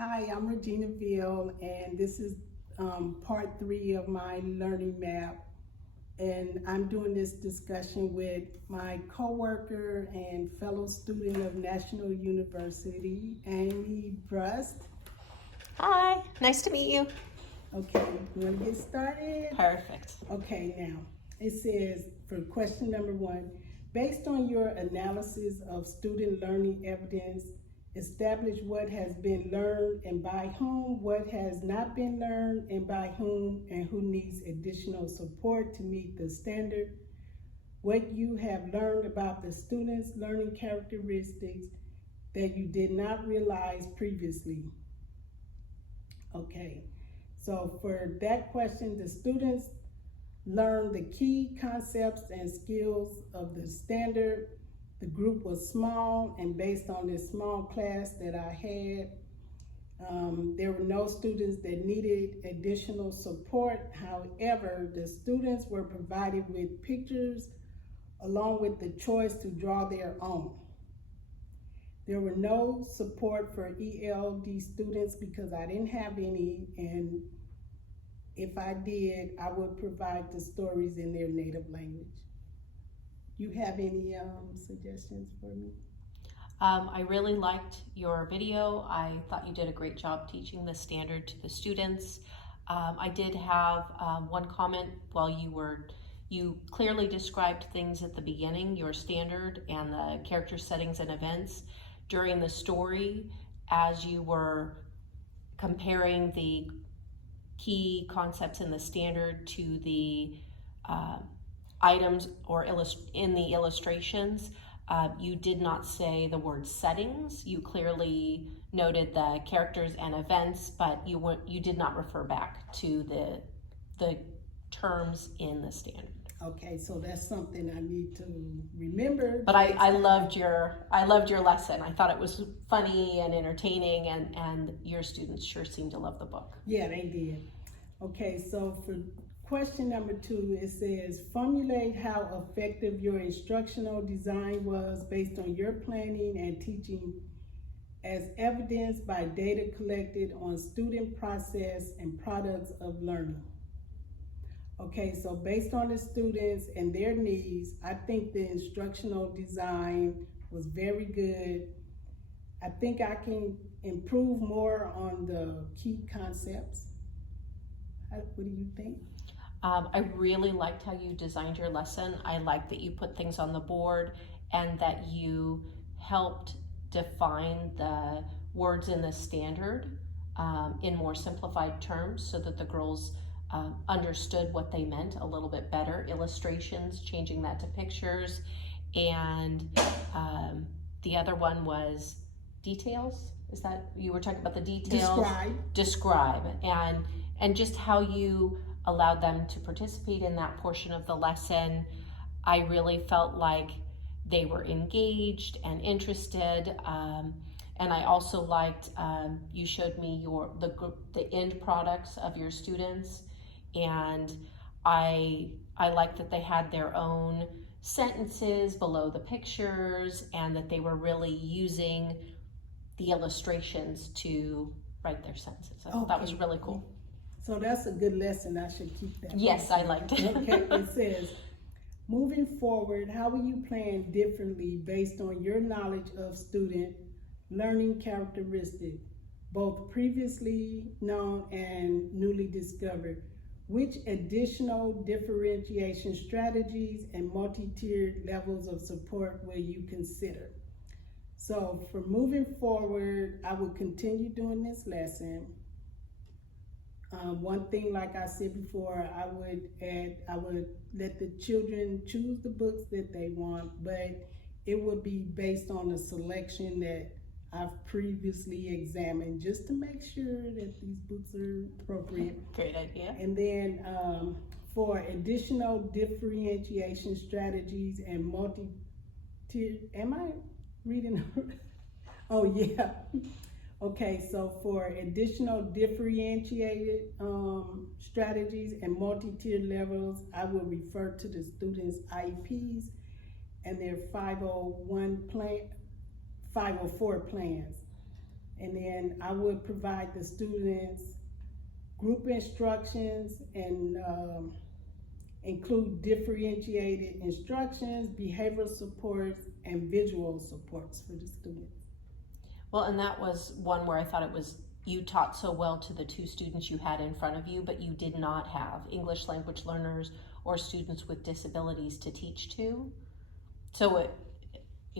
Hi, I'm Regina Ville, and this is part 3 of my learning map. And I'm doing this discussion with my coworker and fellow student of National University, Amy Brust. Hi, nice to meet you. Okay, you want to get started? Perfect. Okay, now it says for question number 1, based on your analysis of student learning evidence, establish what has been learned and by whom, what has not been learned and by whom, and who needs additional support to meet the standard, what you have learned about the student's learning characteristics that you did not realize previously. Okay, so for that question, the students learned the key concepts and skills of the standard. The group was small, and based on this small class that I had, there were no students that needed additional support. However, the students were provided with pictures along with the choice to draw their own. There were no support for ELD students because I didn't have any, and if I did, I would provide the stories in their native language. You have any suggestions for me? I really liked your video. I thought you did a great job teaching the standard to the students. I did have one comment while you clearly described things at the beginning, your standard and the character settings and events. During the story, as you were comparing the key concepts in the standard to the items or in the illustrations, you did not say the word settings. You clearly noted the characters and events, but you did not refer back to the terms in the standard. Okay, so that's something I need to remember. But I loved your lesson. I thought it was funny and entertaining, and your students sure seemed to love the book. Yeah, they did. Okay, so for question number 2, it says, formulate how effective your instructional design was based on your planning and teaching as evidenced by data collected on student process and products of learning. Okay, so based on the students and their needs, I think the instructional design was very good. I think I can improve more on the key concepts. What do you think? I really liked how you designed your lesson. I liked that you put things on the board and that you helped define the words in the standard in more simplified terms so that the girls understood what they meant a little bit better. Illustrations, changing that to pictures, and the other one was details. Is that, you were talking about the details? Describe, and just how you allowed them to participate in that portion of the lesson. I really felt like they were engaged and interested. And I also liked, you showed me the end products of your students, and I liked that they had their own sentences below the pictures and that they were really using the illustrations to write their sentences. I thought that was really cool. So that's a good lesson. I should keep that. Yes, I liked it. Okay, it says, moving forward, how will you plan differently based on your knowledge of student learning characteristics, both previously known and newly discovered? Which additional differentiation strategies and multi-tiered levels of support will you consider? So for moving forward, I will continue doing this lesson. One thing, like I said before, I would let the children choose the books that they want, but it would be based on a selection that I've previously examined just to make sure that these books are appropriate. Great idea. And then for additional differentiation strategies and multi-tier, am I reading? Oh yeah. Okay, so for additional differentiated strategies and multi-tier levels, I will refer to the students' IEPs and their 504 plans. And then I would provide the students group instructions and include differentiated instructions, behavioral supports, and visual supports for the students. Well, and that was one where I thought it was, you taught so well to the two students you had in front of you, but you did not have English language learners or students with disabilities to teach to. So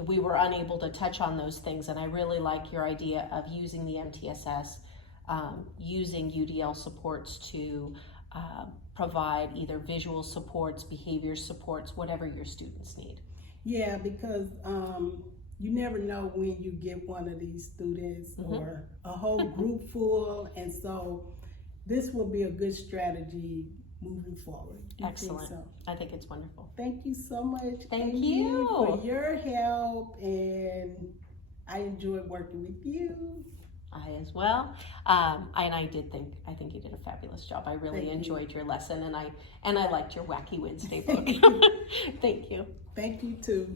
we were unable to touch on those things, and I really like your idea of using the MTSS, using UDL supports to provide either visual supports, behavior supports, whatever your students need. Yeah, because you never know when you get one of these students or a whole group full, and so this will be a good strategy moving forward. Excellent. So? I think it's wonderful. Thank you so much. Thank Amy, you for your help, and I enjoyed working with you. I as well, and I think you did a fabulous job. I really enjoyed your lesson, and I liked your Wacky Wednesday book. Thank you. Thank you too.